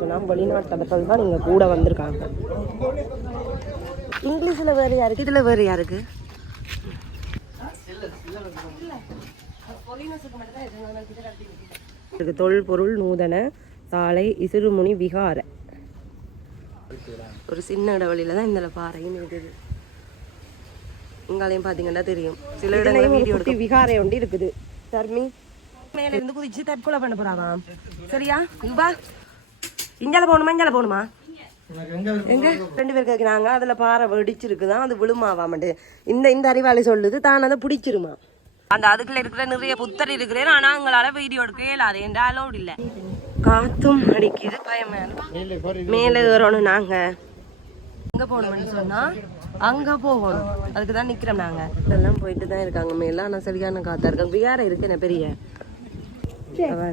சொன்னால் வெளிநாட்டவர்கள் தான் இங்கே கூட வந்திருக்காங்க. இங்கிலீஷில் வேறு யாருக்கு இதில் வேறு யாருக்கு? தொல்பொருள் நூதன சாலை இசுருமுனி விகார ஒரு சின்ன இடைவெளியில தான் இந்த பாறையும் இருக்குது. இங்காலையும் பார்த்தீங்கன்னா தெரியும். சில இடங்களில் வீடியோ விகாரை ஒன்று இருக்குது. தர்மி மேல இருந்து குதிச்சு தற்கொலை பண்ண போறாங்க சரியா? இவா இஞ்சால போகணுமா இஞ்சால போகணுமா? எங்க ரெண்டு பேர் கேட்குறாங்க அதுல பாறை வெடிச்சிருக்குதான் அது விழுமாவாமட்டு. இந்த இந்த அறிவாளி சொல்லுது தான் அதை பிடிச்சிருமா? அந்த அதுக்குள்ள இருக்கிற நிறைய புத்தர் இருக்கிறேன் ஆனா எங்களால வீடியோ எடுக்க இயலாது. என்ற அலோடு இல்ல. காத்தும் அடிக்குது பயமா. மேல ஏறணும் நாங்க. எங்க போகணும்னு சொன்னா அங்க போகணும். அதுக்கு தான் நிக்கிறோம் நாங்க. எல்லாம் போயிட்டு தான் இருக்காங்க. மேல ஆனா சரியான காத்தா இருக்காங்க. விகாரம் இருக்கு என்ன பெரிய?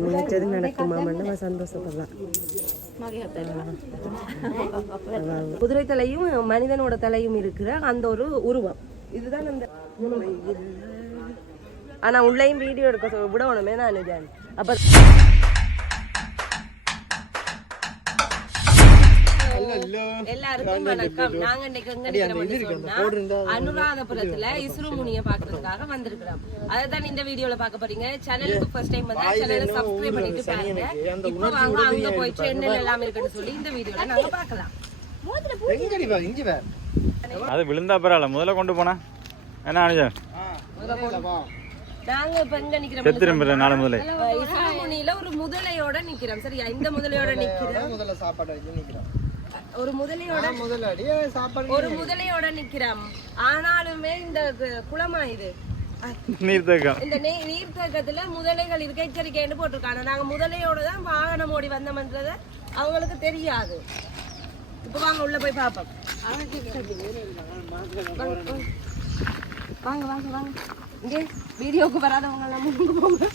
நினைச்சது நடக்குமா நம்ம சந்தோஷப்படலாம். குதிரை தலையும் மனிதனோட தலையும் இருக்கிற அந்த ஒரு உருவம். இதுதான் அந்த ஆனா உள்ளேயும் வீடியோ எடுக்க விடணுமே நான் நிஜான் அப்ப எல்லாருக்கும் வணக்கம். நாங்க இன்னைக்கு எங்க நிக்கிறோம்னு சொன்னா அனுராதபுரத்துல இஸ்ரோமுனிய பாக்குறதுக்காக வந்திருக்கிறோம். அதான் இந்த வீடியோல பார்க்க போறீங்க. சேனலுக்கு ஃபர்ஸ்ட் டைம் வந்தா சேனலை சப்ஸ்கிரைப் பண்ணிட்டு பாருங்க. இப்போ வாங்க அங்க போயிட்டு என்னென்ன எல்லாம் இருக்குன்னு சொல்லி இந்த வீடியோல நாங்க பார்க்கலாம். எங்கடி வா இங்க வா. அது விழுந்தா பரவாயில்ல முதல்ல கொண்டு போனா. என்ன அனுஜன்? நாங்க இப்ப எங்க நிக்கிறோம் செத்துரும் நாலு முதல்ல இஸ்ரோமுனியில ஒரு முதலையோட நிக்கிறோம். சரியா? இந்த முதலையோட நிக்கிறோம். முதல்ல சாப்பாடு நிக்கிறோம். ஒரு முதலையோட முதல்ல அடி சாப்பாடு ஒரு முதலையோட நிக்கிறோம் ஆனாலுமே இந்த குளமா இது. நீர் தேக்கம் இந்த நீர்த்தேக்கத்துல முதலைகள் இருக்க எச்சரிக்கைன்னு போட்டிருக்காங்க. நாங்க முதலையோட தான் வாகனம் ஓடி வந்தோம்ன்றத அவங்களுக்கு தெரியாது. இப்ப வாங்க உள்ள போய் பார்ப்போம் வாங்க வாங்க வாங்க. இங்கே வீடியோக்கு வராதவங்க எல்லாம் முன்னுக்கு போங்க.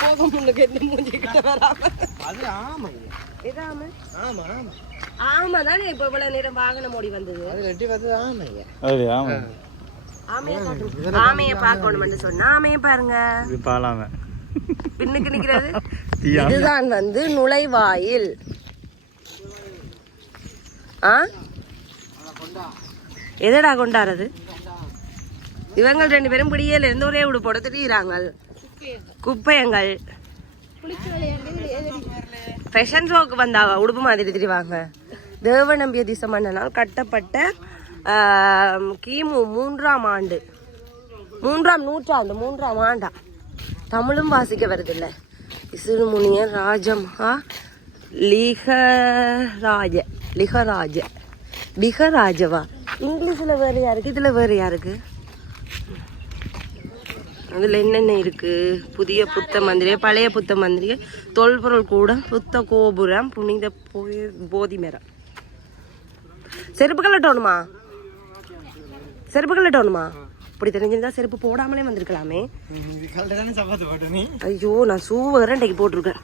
போக முன்னுக்கு எந்த மூஞ்சி கிட்ட வராம. அது ஆமாங்க இதாம? ஆமா ஆமா. ஆமா தானே இப்ப இவ்வளவு நேரம் வாகனம் ஓடி வந்தது? அது ரெட்டி பார்த்து ஆமாங்க அது ஆமா. ஆமைய காட்டு ஆமைய பார்க்கணும்னு சொன்னா ஆமைய பாருங்க. இது பாலாம. பின்னுக்கு நிக்கிறது? இதுதான் வந்து நுழைவாயில். ஆ? எதடா கொண்டாடுறது? இவங்க ரெண்டு பேரும் பிடியில இருந்து ஒரே உடுப்போட திரியிறாங்க குப்பையங்கள். ஃபேஷன் ஷோக்கு வந்தாங்க உடுப்பு மாதிரி திரிவாங்க. தேவநம்பிய திசை மன்னனால் கட்டப்பட்ட கிமு மூன்றாம் ஆண்டு. மூன்றாம் நூற்றாண்டு மூன்றாம் ஆண்டா. தமிழும் வாசிக்க வருதில்ல. இசுருமுனிய ராஜமஹா லிகராஜ லிகராஜ. லிகராஜவா? இங்கிலீஷில் வேறு யாருக்கு? இதில் வேறு யாருக்கு? அதில் என்னென்ன இருக்குது புதிய புத்த மந்திரிகை பழைய புத்த மந்திரிகை தொல்பொருள் கூடம் புத்த கோபுரம் புனித போய்- போதி மரம். செருப்பு கலட்டணுமா செருப்பு கலட்டணுமா இப்படி தெரிஞ்சிருந்தா செருப்பு போடாமலே வந்திருக்கலாமே. ஐயோ நான் ஷூ வேற இன்றைக்கு போட்டிருக்கேன்.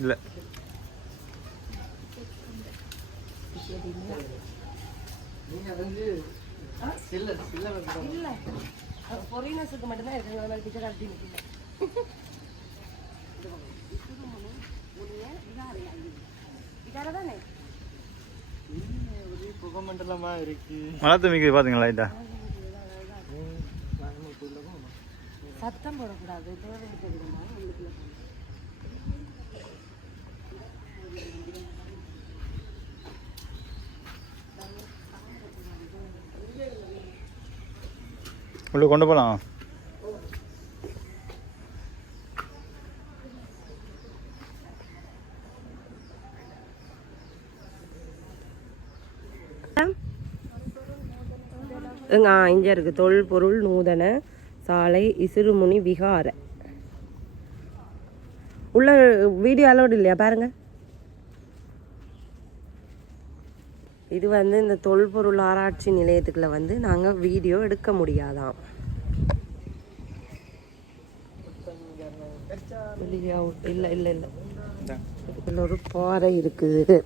இல்லை. நீங்கள் வந்து இல்ல ஃபாரினர்ஸுக்கு மட்டும்தான் இருக்கு அதனால டிக்கெட் அப்படி நிற்கல தானே ஒரு மழை இதா சத்தம் போடக்கூடாது உள்ள கொண்டு போகலாம் இங்க ஆ, இங்க இருக்கு. தொல்பொருள் நூதன சாலை இசுருமுனி விகார. உள்ள வீடியோ அலோடு இல்லையா? பாருங்க. வந்து இந்த தொல்பொருள் ஆராய்ச்சி நிலையத்துக்குள்ள வந்து நாங்கள் வீடியோ எடுக்க முடியாதாம். வெளியே இல்லை இல்லை இல்லை. ஒரு பாறை இருக்குது.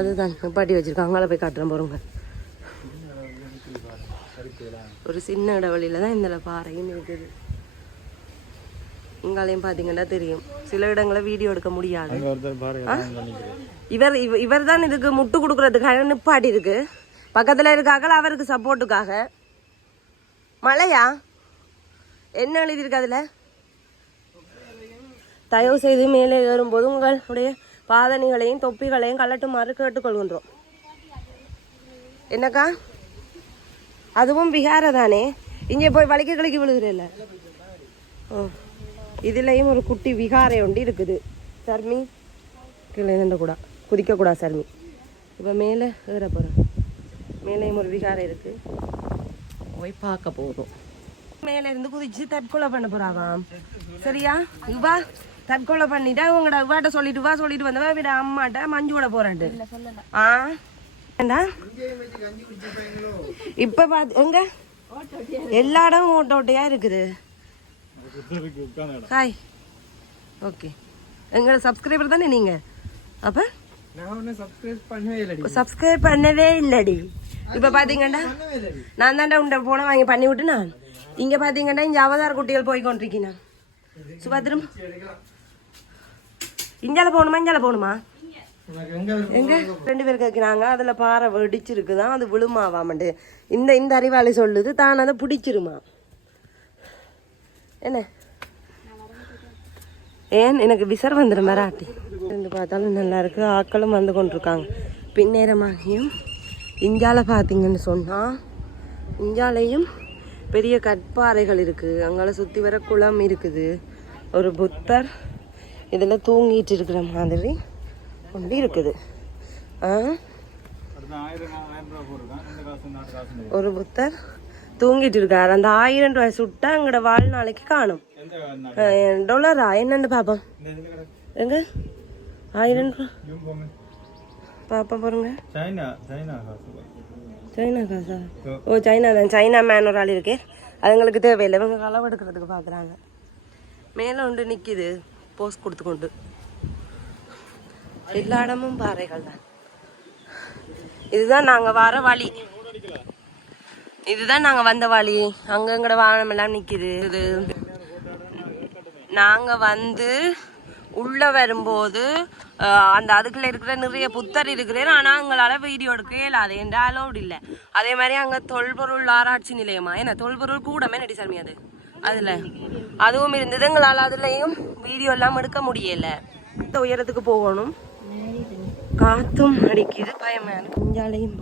அதுதான். நிப்பாட்டி வச்சிருக்காங்க. அங்கே போய் காட்டுறேன் போறோங்க ஒரு சின்ன இடைவெளியில தான் இந்த பாறையும் இருக்குது. இங்காலையும் பார்த்தீங்கன்னா தெரியும். சில இடங்களை வீடியோ எடுக்க முடியாது. இவர் இவ- இவர் தான் இதுக்கு முட்டு கொடுக்கறதுக்காக நிப்பாட்டி இருக்கு. பக்கத்துல இருக்காக அவருக்கு சப்போர்ட்டுக்காக மழையா? என்ன எழுதியிருக்கு அதுல? தயவு செய்து மேலே ஏறும்போது உங்களுடைய பாதணிகளையும் தொப்பிகளையும் கலட்டுமாறு கேட்டுக்கொள்கின்றோம். என்னக்கா? அதுவும் பிகார தானே இங்கே போய் வலிக்க கலிக்க விழுகிறேல்ல. ஓ. இதுலேயும் ஒரு குட்டி விகாரை ஒண்டி இருக்குது. சர்மி? கீழே நின்று கூட. குதிக்கக்கூடாது சர்மி. இப்போ மேலே ஏற போகிறோம் மேலேயும் ஒரு விகாரம் இருக்கு. போய் பார்க்க போதும். மேலே இருந்து குதிச்சு தற்கொலை பண்ண போறாவாம் சரியா? இவா தற்கொலை பண்ணிட்டா உங்களோட இவாட்ட சொல்லிட்டு வா சொல்லிட்டு வந்தவா விட அம்மாட்ட மஞ்சு விட போறான்ட்டு. ஆ? ஏண்டா? இப்ப பாத்து எங்க? எல்லா இடமும் ஓட்ட ஓட்டையா இருக்குது. ஹாய் ஓகே எங்களோட சப்ஸ்கிரைபர் தானே நீங்க? அப்ப? சப்ஸ்கிரைப் பண்ணவே இல்லடி. இப்ப இல்லடி. நான் தாண்டா உண்ட போன வாங்கி பண்ணி விட்டு நான் இங்க பாத்தீங்கன்னா இங்க அவதார குட்டிகள் போய் கொண்டிருக்கேன். நான் சுபத்ரம் இஞ்சால போகணுமா இஞ்சால போகணுமா? எங்க ரெண்டு பேர் கேட்குறாங்க அதுல பாறை வெடிச்சிருக்குதான் அது விழுமாவாமண்டு. இந்த இந்த அறிவாளி சொல்லுது தான் அதை பிடிச்சிருமா? என்ன? ஏன்? எனக்கு விசர் வந்துடும் மராட்டி. இருந்து பார்த்தாலும் நல்லா இருக்கு. ஆட்களும் வந்து கொண்டிருக்காங்க. பின்னேரமாகியும் இஞ்சால பார்த்தீங்கன்னு சொன்னா இஞ்சாலையும் பெரிய கற்பாறைகள் இருக்கு. அங்கால சுத்தி வர குளம் இருக்குது. ஒரு புத்தர் இதுல தூங்கிட்டு இருக்கிற மாதிரி ஒன்று இருக்குது. ஒரு புத்தர் தூங்கிட்டு இருக்காரு அந்த ஆயிரம் ரூபாய் சுட்டா எங்களோட வாழ்நாளைக்கு காணும்? டொலரா? என்னன்னு பாப்போம். எங்க? ஆயிரம். பாப்போம் பாருங்க சைனா காசு. ஓ சைனா தான். சைனா மேன் ஒரு ஆள் இருக்கே. அதுங்களுக்கு தேவையில்லை. இவங்க களவு எடுக்கிறதுக்கு பார்க்குறாங்க மேலே ஒன்று நிற்கிது போஸ்ட் கொடுத்து கொண்டு. எல்லா இடமும் பாறைகள் தான். இதுதான் நாங்கள் வர வழி. இதுதான் நாங்கள் வந்த வழி. அங்கங்கட வாகனம் எல்லாம் நிற்கிது இது நாங்கள் வந்து உள்ள வரும்போது அந்த அதுக்குள்ள இருக்கிற நிறைய புத்தர் இருக்கிறேன். ஆனால் எங்களால் வீடியோ எடுக்கவே இயலாது என்ற அலோடு இல்லை. அதே மாதிரி அங்கே தொல்பொருள் ஆராய்ச்சி நிலையமா? என்ன தொல்பொருள் கூடமே நடி சாமி அது? அதில். அதுவும் இருந்தது. எங்களால் அதுலேயும் வீடியோ எல்லாம் எடுக்க முடியல. உயரத்துக்கு போகணும். காத்தும் அடிக்குது. பயமா இருக்கு. இஞ்சாலையும்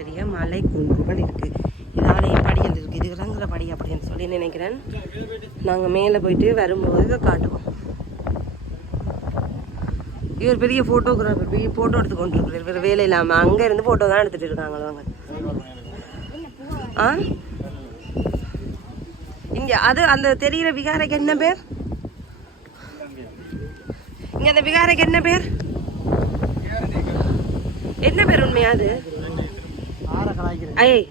பெரிய மலை குன்றுகள் இருக்குது இதாலையும் படிகள் இருக்குது இது இறங்குற படி அப்படின்னு சொல்லி நினைக்கிறேன். நாங்கள் மேலே போயிட்டு வரும்போது காட்டுவோம். இவர் பெரிய ஃபோட்டோகிராஃபர் பெரிய ஃபோட்டோ எடுத்து கொண்டிருக்கிறார். வேறு வேலை இல்லாமல் அங்கே இருந்து ஃபோட்டோ தான் எடுத்துகிட்டு இருக்காங்களோ அவங்க ஆ? இங்கே அது அந்த தெரிகிற விகாரைக்கு என்ன பேர்? இங்கே அந்த விகாரைக்கு என்ன பேர்? என்ன பேர் உண்மையா அது? ஐய்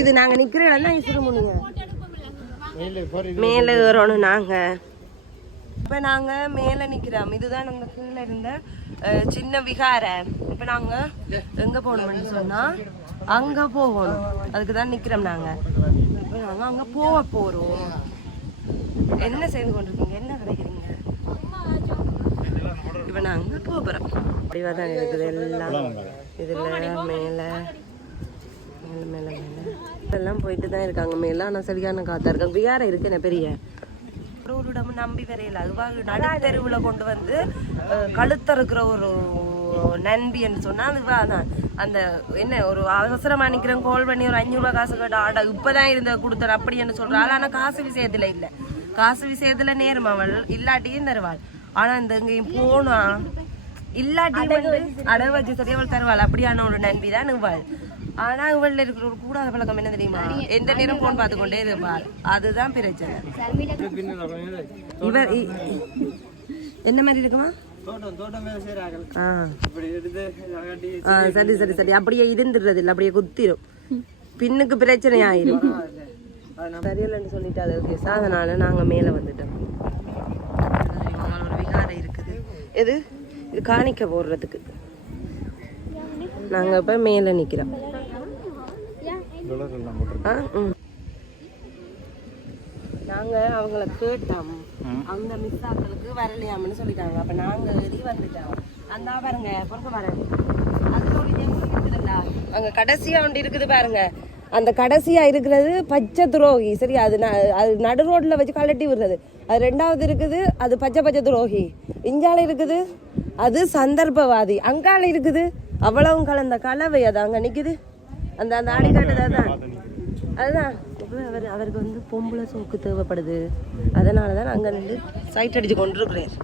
இது நாங்க நிக்கிற இடம் தான் இசுறு முனுங்க. மேலே ஏறணும் நாங்க. இப்ப நாங்க மேல நிக்கிறோம். இதுதான் நாங்க கீழே இருந்த சின்ன விகார. இப்ப நாங்க எங்க போகணும்னு சொன்னா அங்க போகணும். அதுக்கு தான் நிக்கிறோம் நாங்க. இப்ப நாங்க அங்க போக போறோம். என்ன செய்து கொண்டிருக்கீங்க? என்ன கிடைக்கிறீங்க இப்ப நாங்க போறோம். அப்படிவா தான் இருக்குது எல்லாம். இதுல மேல மேலே மேலே மேலே. இதெல்லாம் போயிட்டு தான் இருக்காங்க. மேல ஆனா சரியான காத்தா இருக்காங்க. விகாரம் இருக்கு என்ன பெரிய? ஒரு நம்பி வரையில. அதுவாக நடுத்தெருவில் கொண்டு வந்து கழுத்தறுக்கிற ஒரு நண்பின்னு சொன்னா அதுவா தான். அந்த என்ன ஒரு அவசரமாக நிற்கிறேன் கால் பண்ணி ஒரு அஞ்சூறு ரூபா காசு கேட்ட ஆடா இப்பதான் இருந்த கொடுத்தேன் அப்படின்னு சொல்கிறாள் ஆனா காசு விஷயத்தில் இல்ல. காசு விஷயத்தில் நேரும் அவள் இல்லாட்டியும் தருவாள். ஆனா இந்த எங்கேயும் போனா இல்லாட்டி வந்து அடவை வச்சு அவள் தருவாள். அப்படியான ஒரு நண்பி தான் இவள். ஆனா இவள்ல இருக்கிற ஒரு கூடாத பழக்கம் என்ன தெரியுமா? எந்த நேரம் போன் பார்த்து கொண்டே இருப்பாள் அதுதான் பிரச்சனை. இவர் இ- என்ன மாதிரி இருக்குமா? சரி சரி சரி அப்படியே இருந்துடுறது இல்லை அப்படியே குத்திரும். பின்னுக்கு பிரச்சனை ஆயிரும் சரியில்லைன்னு சொல்லிட்டு அது கேஸ் அதனால நாங்க மேல வந்துட்டோம். ஒரு விகாரம் இருக்குது எது? இது காணிக்க போடுறதுக்கு. நாங்க இப்ப மேல நிக்கிறோம். ஆ ம். நாங்க அவங்கள கேட்டோம். அந்த மிஸ் ஆக்களுக்கு வரலையாமன்னு சொல்லிட்டாங்க. அப்ப நாங்க எழுதி வந்துட்டோம். அந்த பாருங்க பொறுக்க வரேன் அங்க கடைசியா ஒன்று இருக்குது பாருங்க. அந்த கடைசியா இருக்கிறது பச்சை துரோகி. சரி அது ந- அது நடு ரோட்ல வச்சு கலட்டி விடுறது. அது ரெண்டாவது இருக்குது அது பச்சை பச்சை துரோகி. இஞ்சால இருக்குது அது சந்தர்ப்பவாதி. அங்கால இருக்குது. அவ்வளவும் கலந்த கலவை அது அங்க நிக்குது. அந்த அந்த ஆடி காட்டுது அதான் அதுதான். இப்ப அவர் அவருக்கு வந்து பொம்பளை சோக்கு தேவைப்படுது. அதனால தான் அங்கே நின்று சைட் அடிச்சு கொண்டிருக்கிறார்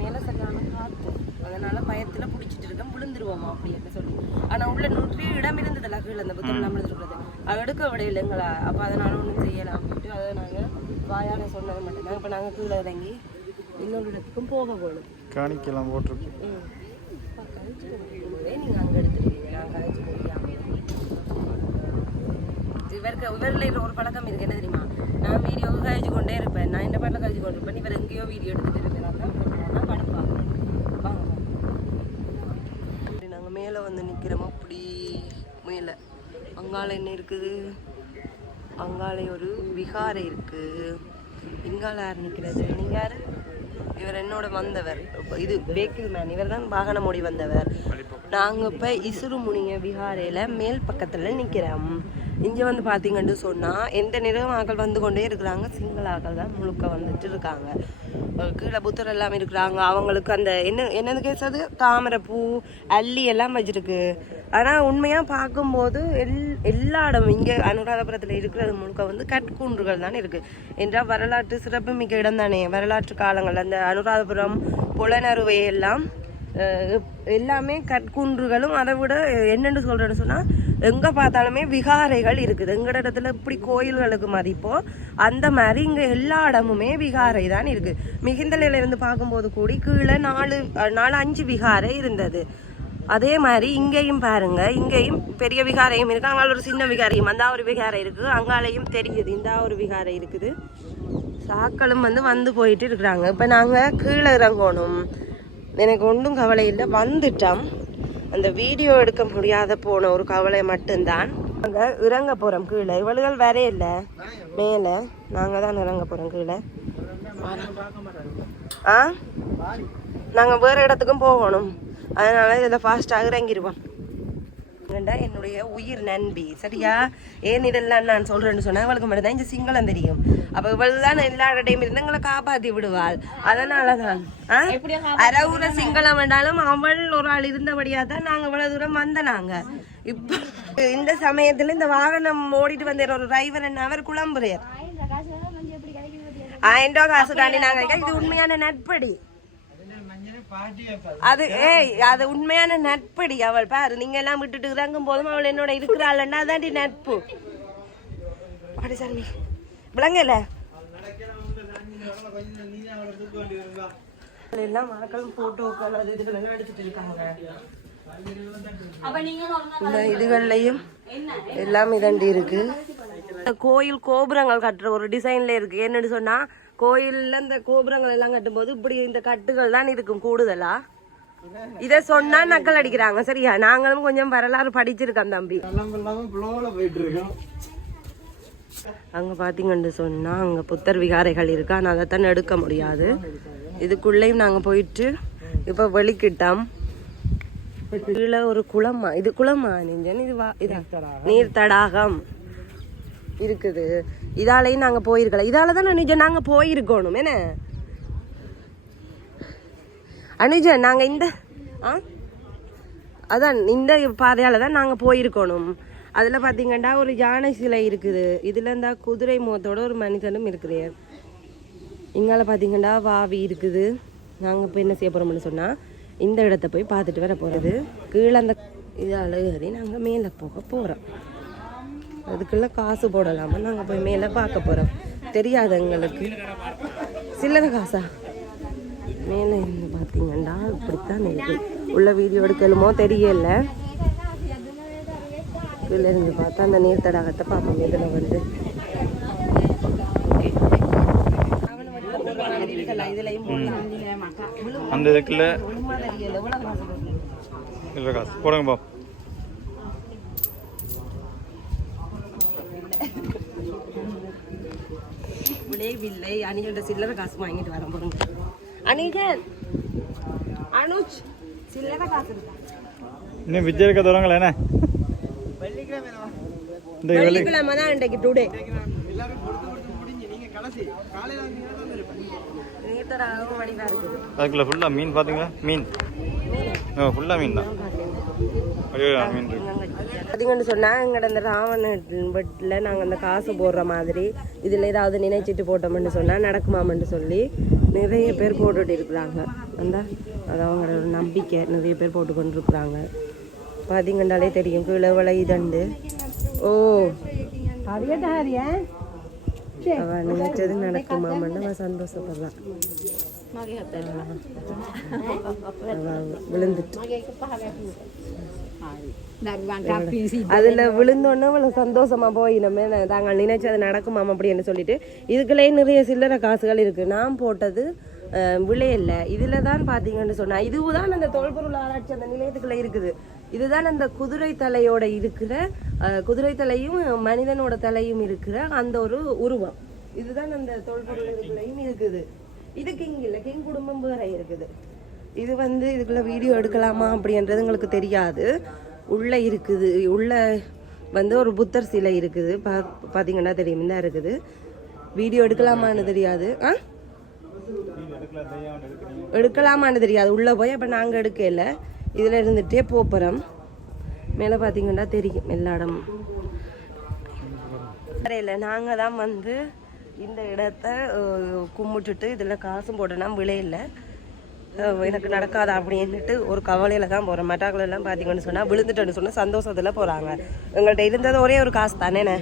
மேலே சரியான காற்று அதனால பயத்தில் பிடிச்சிட்டு இருக்கேன் விழுந்துருவோமா அப்படின்னு சொல்லி. ஆனால் உள்ள நூற்றி இடம் இருந்ததில்ல கீழே அந்த புத்தகம் நம்ம இருக்கிறது அது எடுக்க விட இல்லைங்களா? அப்போ அதனால ஒன்றும் செய்யலாம் அப்படின்ட்டு அதை நாங்கள் வாயால் சொன்னது மட்டும்தான். இப்போ நாங்கள் கீழே இறங்கி இன்னொரு இடத்துக்கும் போக போகணும் காணிக்கலாம் போட்டிருக்கு. ம் நீங்கள் அங்கே எடுத்துருவீங்க நான் கழிச்சு முடியாமல் இவருக்கு இவரில் ஒரு பழக்கம் இருக்கு. என்ன தெரியுமா? நான் வீடியோ கழிச்சு கொண்டே இருப்பேன். நான் இந்த பாட்டில் கழிச்சு கொண்டு இருப்பேன் இவர் எங்கேயோ வீடியோ எடுத்துகிட்டு இருக்கிறாங்க. கடுப்பாங்க வாங்க. நாங்கள் மேலே வந்து நிற்கிறோம் அப்படி மேலே. அங்கால என்ன இருக்குது? அங்காலே ஒரு விகாரை இருக்குது இங்கால யார் நிற்கிறது நீங்கள் யார்? இவர் என்னோட வந்தவர். இது பேக்கில் மேன் இவர் தான் வாகனம் வந்தவர். நாங்கள் இப்போ இசுருமுனிய விகாரையில் மேல் பக்கத்தில் நிற்கிறோம் இங்கே வந்து பார்த்தீங்கன்னு சொன்னால் எந்த நிறம் ஆக்கள் வந்து கொண்டே இருக்கிறாங்க சிங்கள ஆக்கள் தான் முழுக்க வந்துட்டு இருக்காங்க. கீழே புத்தர் எல்லாம் இருக்கிறாங்க. அவங்களுக்கு அந்த என்ன என்னது கேசது தாமரை தாமரைப்பூ அல்லி எல்லாம் வச்சிருக்கு. ஆனால் உண்மையாக பார்க்கும்போது எல் எல்லா இடமும் இங்கே அனுராதபுரத்தில் இருக்கிறது முழுக்க வந்து கற்கூன்றுகள் தானே இருக்குது என்றால் வரலாற்று சிறப்புமிக்க இடம் தானே. வரலாற்று காலங்கள் அந்த அனுராதபுரம் புலனறுவை எல்லாம் எல்லாமே கற்குன்றுகளும் அதை விட என்னென்னு சொல்கிறேன்னு சொன்னால் எங்கே பார்த்தாலுமே விகாரைகள் இருக்குது. எங்கட இடத்துல இப்படி கோயில்களுக்கு மதிப்போ அந்த மாதிரி இங்கே எல்லா இடமுமே விகாரை தான் இருக்குது மிகுந்தலையிலேருந்து பார்க்கும்போது கூடி கீழே நாலு நாலு அஞ்சு விகாரை இருந்தது. அதே மாதிரி இங்கேயும் பாருங்க இங்கேயும் பெரிய விகாரையும் இருக்குது அங்கால ஒரு சின்ன விகாரையும் அந்த ஒரு விகாரை இருக்குது அங்காலையும் தெரியுது இந்த ஒரு விகாரை இருக்குது. சாக்களும் வந்து வந்து போயிட்டு இருக்கிறாங்க. இப்போ நாங்கள் கீழே இறங்கணும். எனக்கு ஒன்றும் கவலை இல்லை. வந்துட்டோம். அந்த வீடியோ எடுக்க முடியாத போன ஒரு கவலை மட்டும்தான். நாங்கள் இறங்க போகிறோம் கீழே. இவளுகள் வேற இல்லை. மேலே. நாங்கள் தான் இறங்க போகிறோம் கீழே. ஆ? நாங்கள் வேறு இடத்துக்கும் போகணும். அதனால இதில் ஃபாஸ்ட்டாக இறங்கிடுவோம் ஏண்டா என்னுடைய உயிர் நண்பி. சரியா? ஏன் இதெல்லாம் நான் சொல்றேன்னு சொன்னா அவளுக்கு மட்டும் தான் இந்த சிங்களம் தெரியும். அப்ப இவள் தான் எல்லா இடத்தையும் இருந்து எங்களை காப்பாத்தி விடுவாள். அதனாலதான் ஆ? அரவுர சிங்களம் வேண்டாலும் அவள் ஒரு ஆள் இருந்தபடியா தான் நாங்க இவ்வளவு தூரம் வந்த நாங்க. இப்ப இந்த சமயத்துல இந்த வாகனம் ஓடிட்டு வந்த ஒரு டிரைவர் என்ன அவர் குழம்புறார் ஆயிரம் ரூபாய் காசு தாண்டி நாங்க இருக்கோம். இது உண்மையான நட்படி. அது ஏய் அது உண்மையான நட்படி அவள். பாரு நீங்க எல்லாம் விட்டுட்டு இறங்கும் போதும் அவள் என்னோட இருக்கிறாள்னா தாண்டி நட்பு. பாடிசாமி விளங்கல? எல்லாம் மக்களும் போட்டோக்கள் அது இதுகள் எடுத்துட்டு இருக்காங்க. இந்த இதுகள்லையும் எல்லாம் இதண்டி இருக்கு. கோயில் கோபுரங்கள் கட்டுற ஒரு டிசைன்ல இருக்கு. என்னன்னு சொன்னா கோயில்ல இந்த கோபுரங்கள் எல்லாம் கட்டும்போது இப்படி இந்த கட்டுகள் தான் இருக்கும் கூடுதலா? இத சொன்னா நக்கல் அடிக்கிறாங்க சரியா? நாங்களும் கொஞ்சம் வரலாறு படிச்சிருக்கோம் தம்பி. அங்க பாத்தீங்கன்னு சொன்னா அங்க புத்தர் விகாரைகள் இருக்கு. ஆனா அதைத்தான் எடுக்க முடியாது. இதுக்குள்ளேயும் நாங்க போயிட்டு இப்ப வெளிக்கிட்டோம். கீழே ஒரு குளமா? இது குளமா நெஞ்சன்? இது வா இது. நீர் தடாகம் இருக்குது. இதாலையும் நாங்கள் போயிருக்கலாம் இதால தான் நிஜம் நாங்கள் போயிருக்கணும். என்ன? அனுஜன் நாங்கள் இந்த ஆ? அதான் இந்த பாதையால் தான் நாங்கள் போயிருக்கணும். அதில் பார்த்தீங்கன்னா ஒரு யானை சிலை இருக்குது. இதில் இருந்தால் குதிரை முகத்தோட ஒரு மனிதனும் இருக்குது இங்கால பார்த்தீங்கன்னா வாவி இருக்குது. நாங்கள் இப்போ என்ன செய்ய போகிறோம்னு சொன்னால் இந்த இடத்த போய் பார்த்துட்டு வர போகிறது கீழே அந்த இதால ஏறி மேலே போக போகிறோம் அதுக்குள்ளே காசு போடலாமா? நாங்க போய் மேலே பார்க்க போறோம். தெரியாது எங்களுக்கு. சில்லறை காசா? மேலே இருந்து பார்த்தீங்கன்னா இப்படித்தான் இருக்கு. உள்ள வீடியோ எடுக்கலுமோ தெரியல. கீழே இருந்து பார்த்தா அந்த நீர் தடாகத்தை பார்ப்போம். இதில் வந்து அந்த இதுக்குள்ள இல்லை காசு. போடுங்க பா நுழைவில்லை அணிஜோட சில்லறை காசு வாங்கிட்டு வர போறோங்க அணிஜன் அனுஜ் சில்லறை காசு இருக்கா? இன்னும் விஜய் இருக்க தொடங்கல என்ன? வெள்ளிக்கிழமை தான் இன்றைக்கு டுடே அதுக்குள்ள ஃபுல்லாக மீன் பார்த்தீங்களா மீன். ஓ ஃபுல்லாக மீன் தான். மீன் இருக்கு. பார்த்தீங்கன்னு சொன்னால் எங்கட இந்த ராவண வீட்டில் நாங்கள் அந்த காசு போடுற மாதிரி இதில் ஏதாவது நினைச்சிட்டு போட்டோம்னு சொன்னால் நடக்குமாமன்னு சொல்லி நிறைய பேர் போட்டுட்டு இருக்கிறாங்க. அந்த அது அவங்களோட நம்பிக்கை. நிறைய பேர் போட்டு கொண்டு இருக்கிறாங்க பார்த்தீங்கன்னாலே தெரியும் கீழே விளையுதண்டு ஓ. அவ நினைச்சது நடக்குமாமன்னு அவன் சந்தோஷப்படுறான் விழுந்துட்டு. அதுல விழுந்தோன்னே இவ்வளவு சந்தோஷமா போய் நம்ம தாங்கள் நினைச்சது நடக்குமாம் அப்படின்னு சொல்லிட்டு இதுக்குள்ளே நிறைய சில்லறை காசுகள் இருக்கு. நான் போட்டது விளையல்ல இதுல தான் பாத்தீங்கன்னு சொன்னா இதுதான் அந்த தொல்பொருள் ஆராய்ச்சி அந்த நிலையத்துக்குள்ள இருக்குது. இதுதான் அந்த குதிரை தலையோட இருக்கிற குதிரை தலையும் மனிதனோட தலையும் இருக்கிற அந்த ஒரு உருவம். இதுதான் அந்த தொல்பொருள் இதுக்குள்ளேயும் இருக்குது. இது கிங் இல்ல. கிங் குடும்பம் வேற இருக்குது. இது வந்து இதுக்குள்ள வீடியோ எடுக்கலாமா அப்படின்றது எங்களுக்கு தெரியாது. உள்ளே இருக்குது உள்ளே வந்து ஒரு புத்தர் சிலை இருக்குது. பா பார்த்தீங்கன்னா தெரியும் தான் இருக்குது. வீடியோ எடுக்கலாமான்னு தெரியாது. ஆ? எடுக்கலாமான்னு தெரியாது. உள்ளே போய் அப்போ நாங்கள் எடுக்கல. இதில் இருந்துகிட்டே போப்புறோம். மேலே பார்த்தீங்கன்னா தெரியும் எல்லா இடமும் இல்லை நாங்கள் தான் வந்து இந்த இடத்த கும்பிட்டுட்டு இதில் காசும் போட்டோன்னா விளையில எனக்கு நடக்காதா அப்படின்னுட்டு ஒரு கவலையில் தான் போகிறோம் மெட்டாக்கள் எல்லாம் பார்த்தீங்கன்னு சொன்னால் விழுந்துட்டேன்னு சொன்னால் சந்தோஷத்தில் போகிறாங்க எங்கள்கிட்ட இருந்தது ஒரே ஒரு காசு தானேண்ணே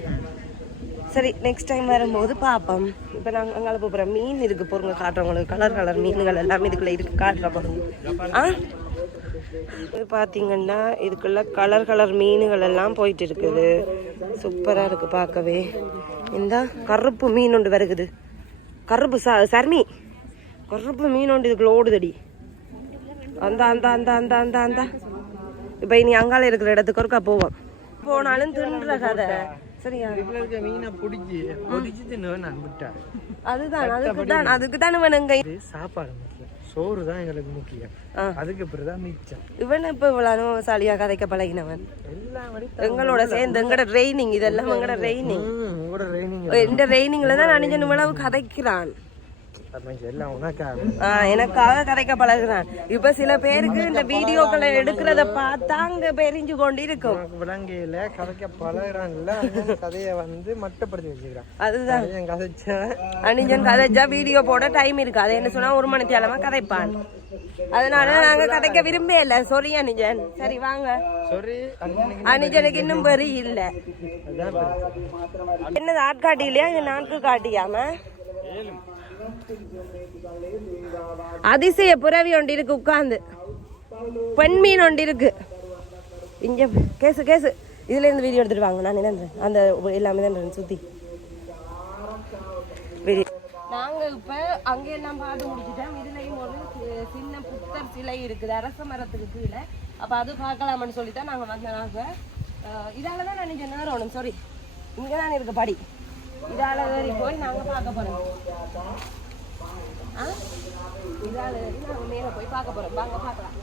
சரி நெக்ஸ்ட் டைம் வரும்போது பார்ப்போம் இப்போ நாங்கள் அங்கே போகிறோம் மீன் இருக்குது பொருங்க காட்டுறவங்களுக்கு. கலர் கலர் மீன்கள் எல்லாமே இதுக்குள்ளே இருக்குது காட்டுற போகிறோம் ஆ? இது பார்த்தீங்கன்னா இதுக்குள்ள கலர் கலர் மீன்கள் எல்லாம் போயிட்டு இருக்குது. சூப்பராக இருக்குது பார்க்கவே இந்த கருப்பு மீன் ஒன்று வருகுது. கருப்பு ச சர்மி. கருப்பு மீன் ஒன்று இதுக்குள்ள ஓடுதடி. அந்த அந்த அந்த அந்த அந்த அந்த. இப்போ இனி அங்கால இருக்கிற இடத்துக்கு ஒருக்கா போவோம். போனாலும் தின்ற கதை. சரியா? மீனை பிடிச்சி பிடிச்சி தின்னு நான் அதுதான் அதுக்கு தான் அதுக்கு தானே இது சாப்பாடு சோறு தான் எங்களுக்கு முக்கியம். அதுக்கு பிறகுதான் மிச்சம். இவன் இப்போ இவ்வளோ அனுபவசாலியாக கதைக்க பழகினவன். எங்களோட சேர்ந்து எங்கட ட்ரைனிங் இதெல்லாம் எங்கட ட்ரைனிங் ட்ரைனிங் இந்த ட்ரைனிங்ல தான் அணிஞ்சன் இவ்வளவு கதைக்கிறான். எனக்காக கதைக்க பழகுறான். இப்ப சில பேருக்கு இந்த வீடியோக்களை எடுக்கிறத பார்த்தா அங்க பெரிஞ்சு கொண்டு இருக்கும் உனக்கு விலங்கையில கதைக்க பழகுறான்ல கதையை வந்து மட்டுப்படுத்தி வச்சுக்கிறான். அதுதான். என் கதைச்சேன் அணிஞ்சன் கதைச்சா வீடியோ போட டைம் இருக்கு. அது என்ன சொன்னா ஒரு மணி தேலமா கதைப்பான். அதனால நாங்க கதைக்க விரும்பவே இல்ல. Sorry அணிஜன் சரி வாங்க. சாரி அணிஜனுக்கு இன்னும் பெரி இல்ல. என்னது ஆட்காட்டி இல்லையா? இது நாட்கு காட்டியாம? அதிசய புறவி ஒன்று இருக்கு உட்காந்து பெண் மீன் ஒன்று இருக்கு இங்க கேசு கேசு. இதுல இருந்து வீடியோ எடுத்துட்டு வாங்க நான் நினைந்தேன் அந்த எல்லாமே தான் சுத்தி. வீடியோ நாங்க இப்ப அங்க எல்லாம் பார்த்து முடிச்சுட்டோம். இதுலயும் ஒரு சி- சின்ன புத்தர் சிலை இருக்குது. அரச மரத்துக்கு கீழே. அப்ப அது பார்க்கலாம்னு சொல்லி தான் நாங்க வந்தோம். அஹ் இதால தான் நான் நினைச்சேன் நேரம் சாரி இங்க தான் இருக்கு படி. இதால ஏறி போய் நாங்க பார்க்க போறோம். ஆ? இதால ஏறி நாங்க மேல போய் பார்க்க போறோம். வாங்க பார்க்கலாம்.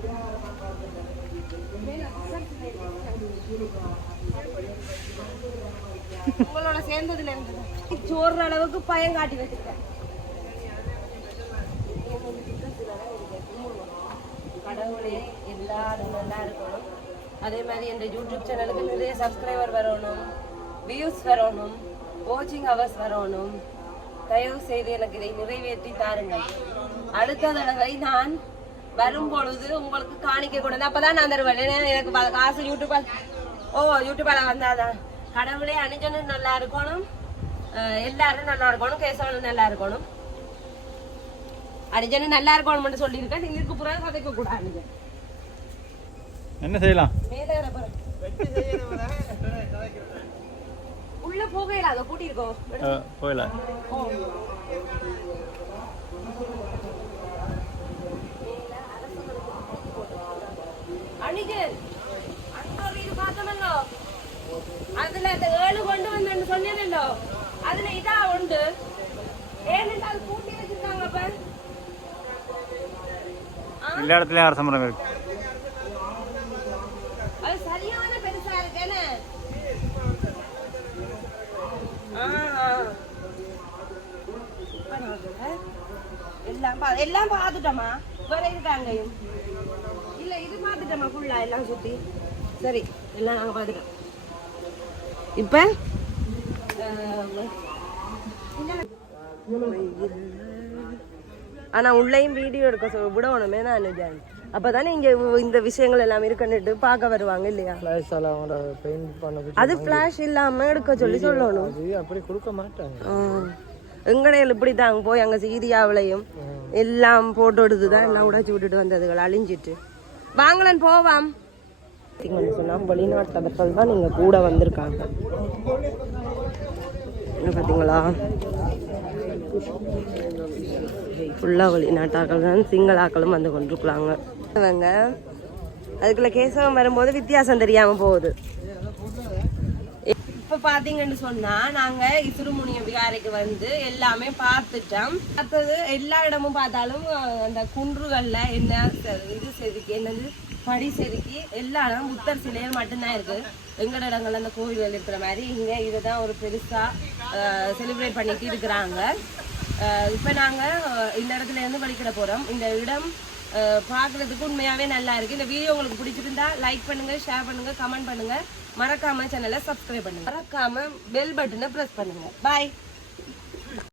உங்களோட சேர்ந்ததுல இருந்து சோறுற அளவுக்கு பயம் காட்டி வச்சிருக்கேன். கடவுளே எல்லாரும் நல்லா இருக்கணும். அதே மாதிரி என் யூடியூப் சேனலுக்கு நிறைய சப்ஸ்கிரைபர் வரணும். வியூஸ் வரணும். வாட்சிங் ஹவர்ஸ் வரணும். தயவு செய்து எனக்கு இதை நிறைவேற்றி தாருங்கள். அடுத்த தடவை நான் வரும் பொழுது உங்களுக்கு காணிக்க கூடாது அப்பதான் நான் தருவேன். எனக்கு காசு யூடியூப் ஓ யூடியூபால வந்தாதான் கடவுளே அணிஞ்சனும் நல்லா இருக்கணும். எல்லாரும் நல்லா இருக்கணும். கேசவனும் நல்லா இருக்கணும். அணிஜனும் நல்லா இருக்கணும்னு சொல்லியிருக்கேன். நீங்க இதுக்கு புறம் கதைக்க கூடாது என்ன செய்யலாம்? மேலே ஏற போறேன். உள்ள போகையில அத கூட்டி இருக்கோம் போகல அணிகன் அங்க ஒரு இது பார்த்தமல்லோ? அதுல அந்த ஏழு கொண்டு வந்தேன்னு சொன்னேனல்லோ? அதுல இதா உண்டு. ஏனென்றால் அது வச்சிருக்காங்க எல்லா இடத்துலயும் அரசமரம் இருக்கு. எல்லாம் பார்த்துட்டோமா? வேற இருக்காங்கயும் இல்ல இது பார்த்துட்டோமா ஃபுல்லா எல்லாம் சுத்தி? சரி எல்லாம் நாங்க பார்த்துட்டோம். இப்ப? ஆம், ஆனா உள்ளேயும் வீடியோ எடுக்க சொ- விடணுமே நான் நிஜம். அப்பதானே இங்க இந்த விஷயங்கள் எல்லாம் இருக்குன்னுட்டு பார்க்க வருவாங்க இல்லையா? பெயிண்ட் பண்ண அது ஃபிளாஷ் இல்லாம எடுக்க சொல்லி சொல்லணும். அப்படி கொடுக்க மாட்டாங்க. எங்கடையில் இப்படி தாங்க போய் அங்கே சீதியாவிலையும் எல்லாம் போட்டோ எடுத்து தான் எல்லாம் உடைச்சு விட்டுட்டு வந்ததுகள் அழிஞ்சிட்டு. வாங்கலன் போவாம். பார்த்தீங்கன்னு சொன்னா வெளிநாட்டவர்கள் தான் நீங்க கூட வந்திருக்காங்க. என்ன பார்த்தீங்களா? ஃபுல்லாக வெளிநாட்டாக்கள் தான் சிங்களாக்களும் வந்து கொண்டிருக்கலாங்க அவங்க அதுக்குள்ள கேசவம் வரும்போது வித்தியாசம் தெரியாம போகுது. பார்த்தீங்கன்னு சொன்னால் நாங்கள் இசுருமுனிய விகாரைக்கு வந்து எல்லாமே பார்த்துட்டோம் பார்த்தது எல்லா இடமும் பார்த்தாலும் அந்த குன்றுகளில் என்ன செ- இது செதுக்கி என்னது? படி செதுக்கி எல்லா இடமும் புத்தர் சிலையில் மட்டும்தான் இருக்குது எங்கட இடங்கள்ல அந்த கோவில்கள் இருக்கிற மாதிரி இங்கே இதை தான் ஒரு பெருசாக செலிப்ரேட் பண்ணிட்டு இருக்கிறாங்க. இப்போ நாங்கள் இந்த இடத்துல இருந்து படிக்கிட போகிறோம் இந்த இடம் பார்க்குறதுக்கு உண்மையாகவே நல்லா இருக்குது இந்த வீடியோ உங்களுக்கு பிடிச்சிருந்தா லைக் பண்ணுங்கள் ஷேர் பண்ணுங்கள் கமெண்ட் பண்ணுங்கள் மறக்காம சேனலை சப்ஸ்கிரைப் பண்ணுங்க. மறக்காம பெல் பட்டனை பிரஸ் பண்ணுங்க. பாய்